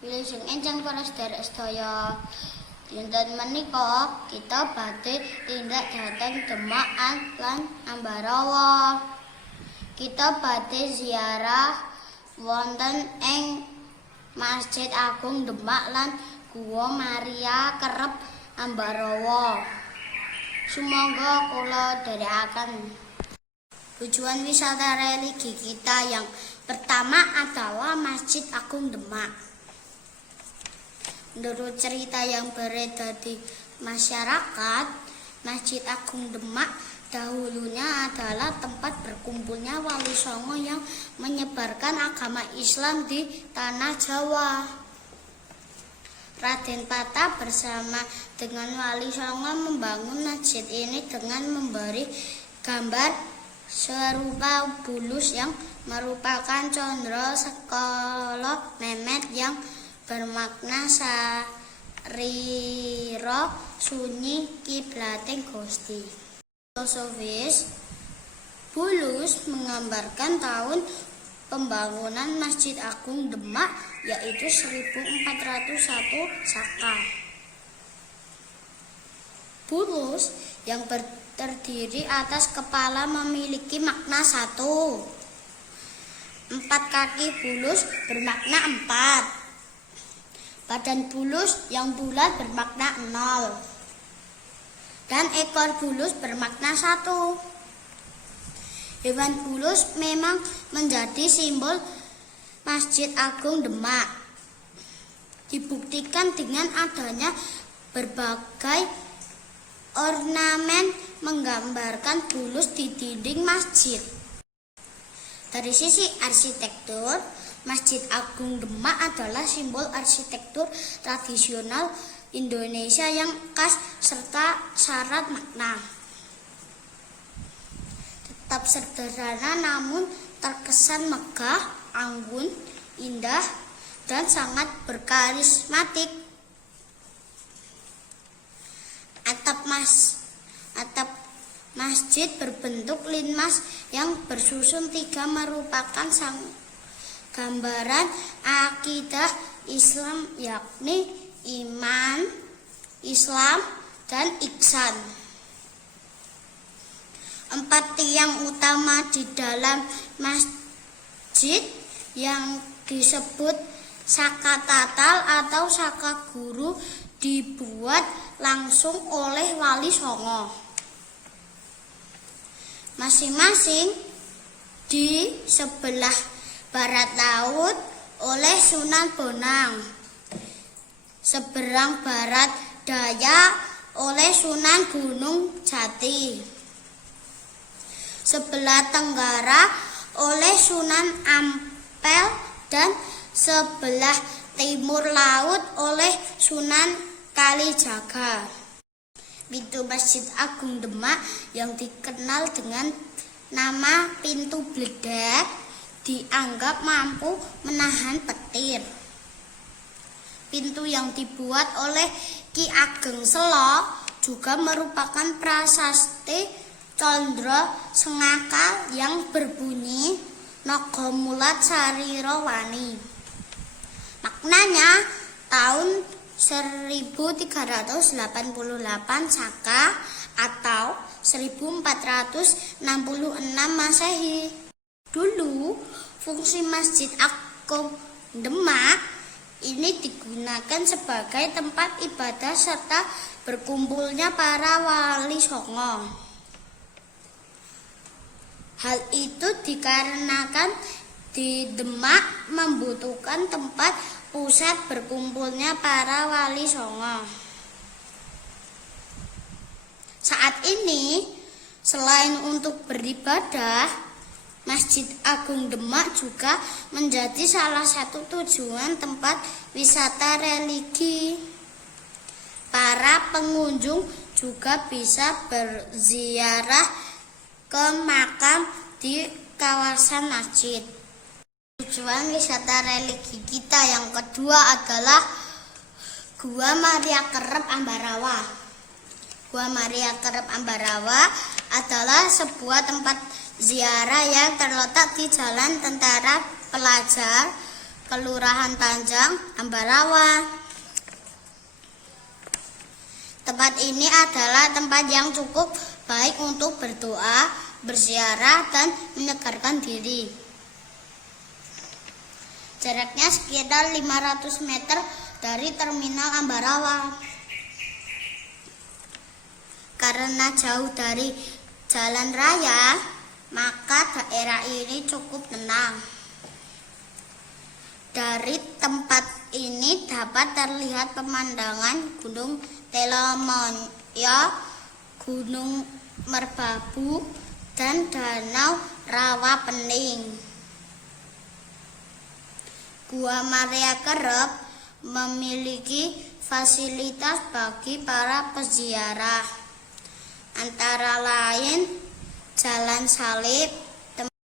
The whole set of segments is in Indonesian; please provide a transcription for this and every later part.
Wilujeng enjang para sedherek sedaya. Dinten menika kita badhe tindak dhateng Demak lan Ambarawa. Kita badhe ziarah wonten ing Masjid Agung Demak lan Guwa Maria kerep Ambarawa. Sumangga kula dherekaken. Tujuan wisata religi kita yang pertama adalah Masjid Agung Demak. Menurut cerita yang beredar di masyarakat, Masjid Agung Demak dahulunya adalah tempat berkumpulnya Wali Songo yang menyebarkan agama Islam di tanah Jawa. Raden Patah bersama dengan Wali Songo membangun masjid ini dengan memberi gambar serupa bulus yang merupakan condro sekala memet yang bermakna sarira sunyi kiblating Gusti. Filosofis, bulus menggambarkan tahun pembangunan Masjid Agung Demak yaitu 1401 Saka. Bulus yang terdiri atas kepala memiliki makna satu. 4 kaki bulus bermakna 4. Badan bulus yang bulat bermakna 0. Dan ekor bulus bermakna 1. Hewan bulus memang menjadi simbol Masjid Agung Demak. Dibuktikan dengan adanya berbagai ornamen menggambarkan bulus di dinding masjid. Dari sisi arsitektur, Masjid Agung Demak adalah simbol arsitektur tradisional Indonesia yang khas serta syarat makna. Tetap sederhana namun terkesan megah, anggun, indah, dan sangat berkarismatik. Atap masjid berbentuk linmas yang bersusun 3 merupakan gambaran akidah Islam yakni iman, Islam, dan ihsan. 4 tiang utama di dalam masjid yang disebut saka tatal atau saka guru dibuat langsung oleh Wali Songo. Masing-masing di sebelah barat laut oleh Sunan Bonang, seberang barat daya oleh Sunan Gunung Jati, sebelah tenggara oleh Sunan Ampel, dan sebelah timur laut oleh Sunan Kalijaga. Pintu Masjid Agung Demak yang dikenal dengan nama Pintu Bledek dianggap mampu menahan petir. Pintu yang dibuat oleh Ki Ageng Selo juga merupakan prasasti Condro Sengaka yang berbunyi Naga Mulat Sarira Wani. Maknanya tahun 1388 Saka atau 1466 Masehi. Dulu, fungsi Masjid Agung Demak ini digunakan sebagai tempat ibadah serta berkumpulnya para Wali Songo. Hal itu dikarenakan di Demak membutuhkan tempat pusat berkumpulnya para Wali Songo. Saat ini, selain untuk beribadah, Masjid Agung Demak juga menjadi salah satu tujuan tempat wisata religi. Para pengunjung juga bisa berziarah ke makam di kawasan masjid. Tujuan wisata religi kita yang kedua adalah Gua Maria Kerep Ambarawa. Gua Maria Kerep Ambarawa adalah sebuah tempat ziarah yang terletak di Jalan Tentara Pelajar Kelurahan Panjang, Ambarawa. Tempat ini adalah tempat yang cukup baik untuk berdoa, berziarah, dan menyegarkan diri. Jaraknya sekitar 500 meter dari Terminal Ambarawa. Karena jauh dari jalan raya, maka daerah ini cukup tenang. Dari tempat ini dapat terlihat pemandangan Gunung Telomoyo, Gunung Merbabu, dan Danau Rawapening. Gua Maria Kerep memiliki fasilitas bagi para peziarah, antara lain Jalan Salib.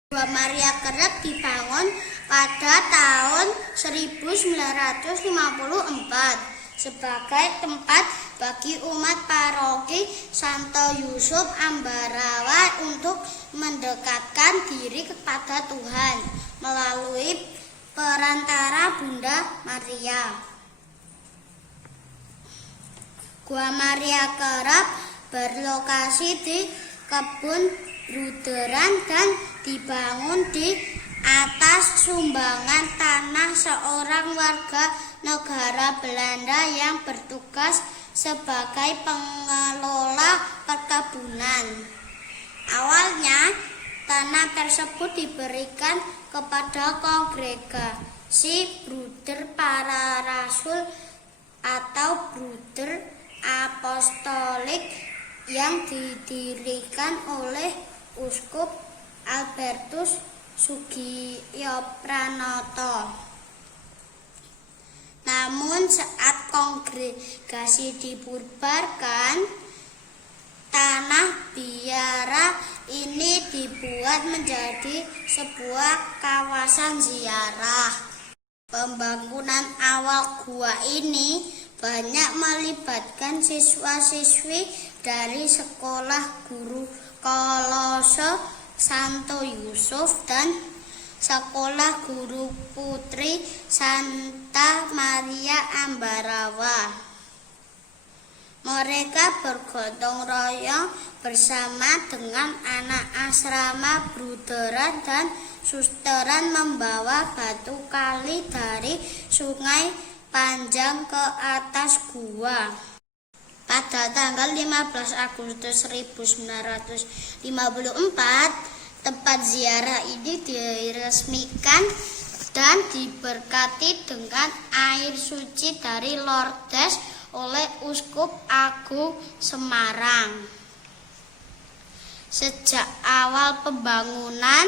Gua Maria Kerep dibangun pada tahun 1954 sebagai tempat bagi umat paroki Santo Yusuf Ambarawa untuk mendekatkan diri kepada Tuhan melalui perantara Bunda Maria. Gua Maria Kerep berlokasi di Kebun Bruderan dan dibangun di atas sumbangan tanah seorang warga negara Belanda yang bertugas sebagai pengelola perkebunan. Awalnya, tanah tersebut diberikan kepada kongregasi Bruder Para Rasul atau Bruder Apostolik yang didirikan oleh Uskup Albertus Sugiyopranoto. Namun saat kongregasi dibubarkan, tanah biara ini dibuat menjadi sebuah kawasan ziarah. Pembangunan awal gua ini banyak melibatkan siswa-siswi dari Sekolah Guru Kolose Santo Yusuf dan Sekolah Guru Putri Santa Maria Ambarawa. Mereka bergotong royong bersama dengan anak asrama Bruderan dan susteran membawa batu kali dari Sungai Panjang ke atas gua. Pada tanggal 15 Agustus 1954, tempat ziarah ini diresmikan dan diberkati dengan air suci dari Lourdes oleh Uskup Agung Semarang. Sejak awal pembangunan,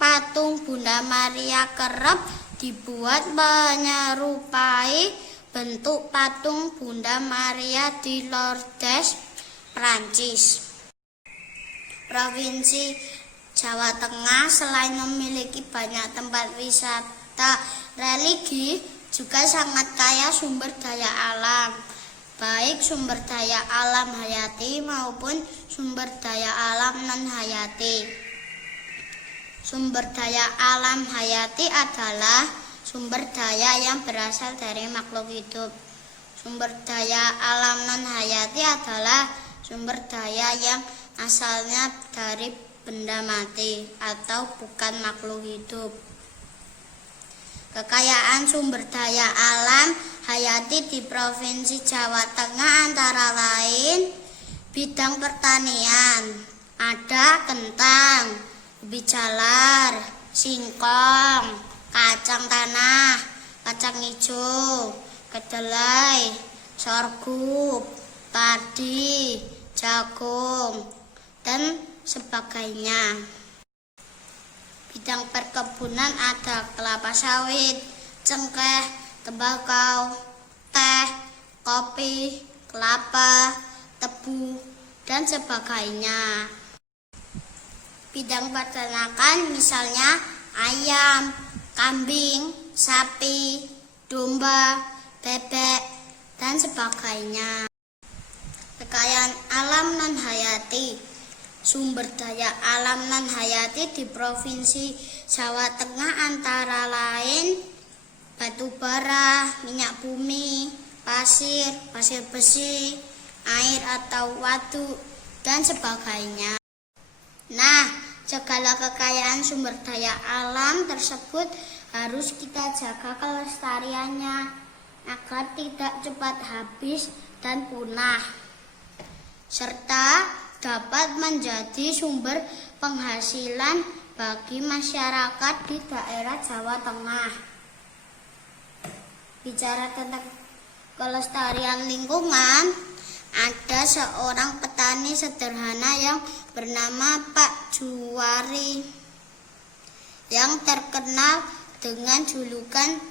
patung Bunda Maria Kerep dibuat menyerupai bentuk patung Bunda Maria di Lourdes, Prancis. Provinsi Jawa Tengah selain memiliki banyak tempat wisata religi, juga sangat kaya sumber daya alam, baik sumber daya alam hayati maupun sumber daya alam non-hayati. Sumber daya alam hayati adalah sumber daya yang berasal dari makhluk hidup. Sumber daya alam non-hayati adalah sumber daya yang asalnya dari benda mati atau bukan makhluk hidup. Kekayaan sumber daya alam hayati di Provinsi Jawa Tengah antara lain bidang pertanian, ada kentang, ubi jalar, singkong, kacang tanah, kacang hijau, kedelai, sorghum, padi, jagung, dan sebagainya. Bidang perkebunan ada kelapa sawit, cengkeh, tembakau, teh, kopi, kelapa, tebu, dan sebagainya. Bidang peternakan misalnya ayam, kambing, sapi, domba, bebek, dan sebagainya. Kekayaan alam non-hayati. Sumber daya alam non-hayati di Provinsi Jawa Tengah antara lain batu bara, minyak bumi, pasir besi, air atau watu, dan sebagainya. Nah, segala kekayaan sumber daya alam tersebut harus kita jaga kelestariannya agar tidak cepat habis dan punah, serta dapat menjadi sumber penghasilan bagi masyarakat di daerah Jawa Tengah. Bicara tentang kelestarian lingkungan, ada seorang petani sederhana yang bernama Pak Juwari yang terkenal dengan julukan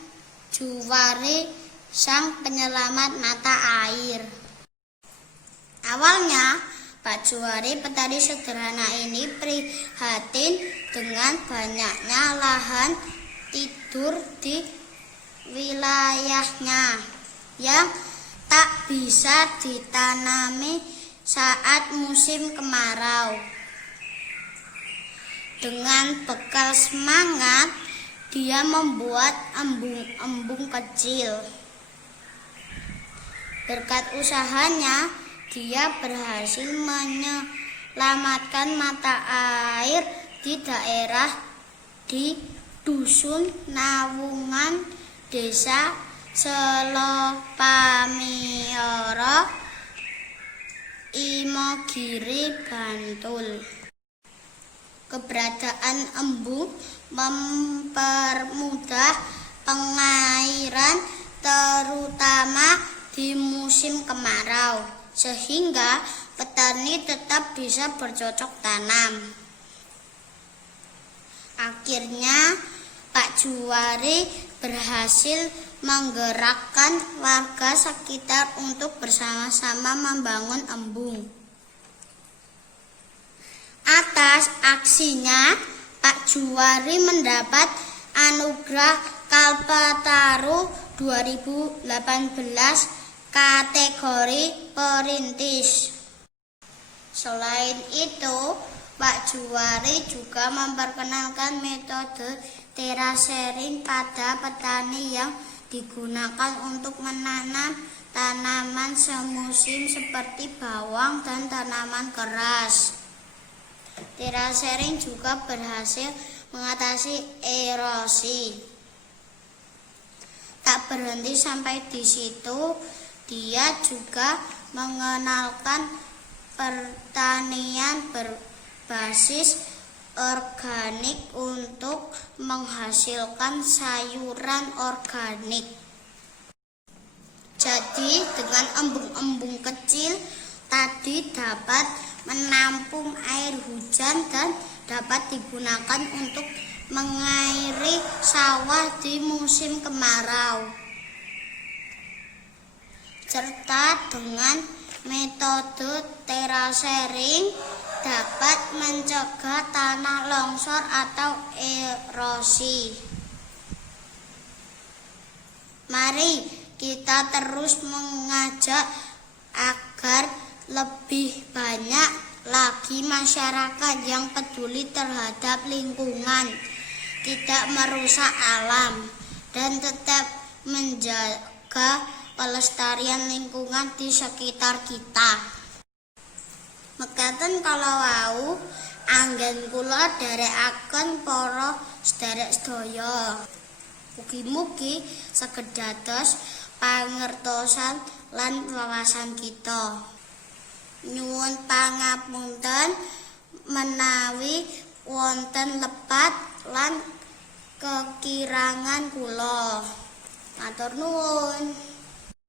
Juwari sang penyelamat mata air. Awalnya, Pak Juwari petani sederhana ini prihatin dengan banyaknya lahan tidur di wilayahnya yang tak bisa ditanami saat musim kemarau. Dengan bekal semangat, dia membuat embung-embung kecil. Berkat usahanya, dia berhasil menyelamatkan mata air di daerah di Dusun Nawungan, Desa Selopamioro, Imogiri, Bantul. Keberadaan embung mempermudah pengairan terutama di musim kemarau, sehingga petani tetap bisa bercocok tanam. Akhirnya Pak Juwari berhasil menggerakkan warga sekitar untuk bersama-sama membangun embung. Atas aksinya, Pak Juwari mendapat anugerah Kalpataru 2018 kategori perintis. Selain itu, Pak Juwari juga memperkenalkan metode terasering pada petani yang digunakan untuk menanam tanaman semusim seperti bawang dan tanaman keras. Terasering juga berhasil mengatasi erosi. Tak berhenti sampai di situ, dia juga mengenalkan pertanian berbasis organik untuk menghasilkan sayuran organik. Jadi dengan embung-embung kecil tadi dapat menampung air hujan dan dapat digunakan untuk mengairi sawah di musim kemarau. Serta dengan metode terasering dapat mencegah tanah longsor atau erosi. Mari kita terus mengajak agar lebih banyak lagi masyarakat yang peduli terhadap lingkungan, tidak merusak alam, dan tetap menjaga pelestarian lingkungan di sekitar kita. Mekaten kalau wau anggen kula dherekaken para sedherek sedaya. Mugi-mugi saged dados pangertosan lan wawasan kita. Nyuwun pangapunten menawi wonten lepat lan kekirangan kula. Matur nuwun.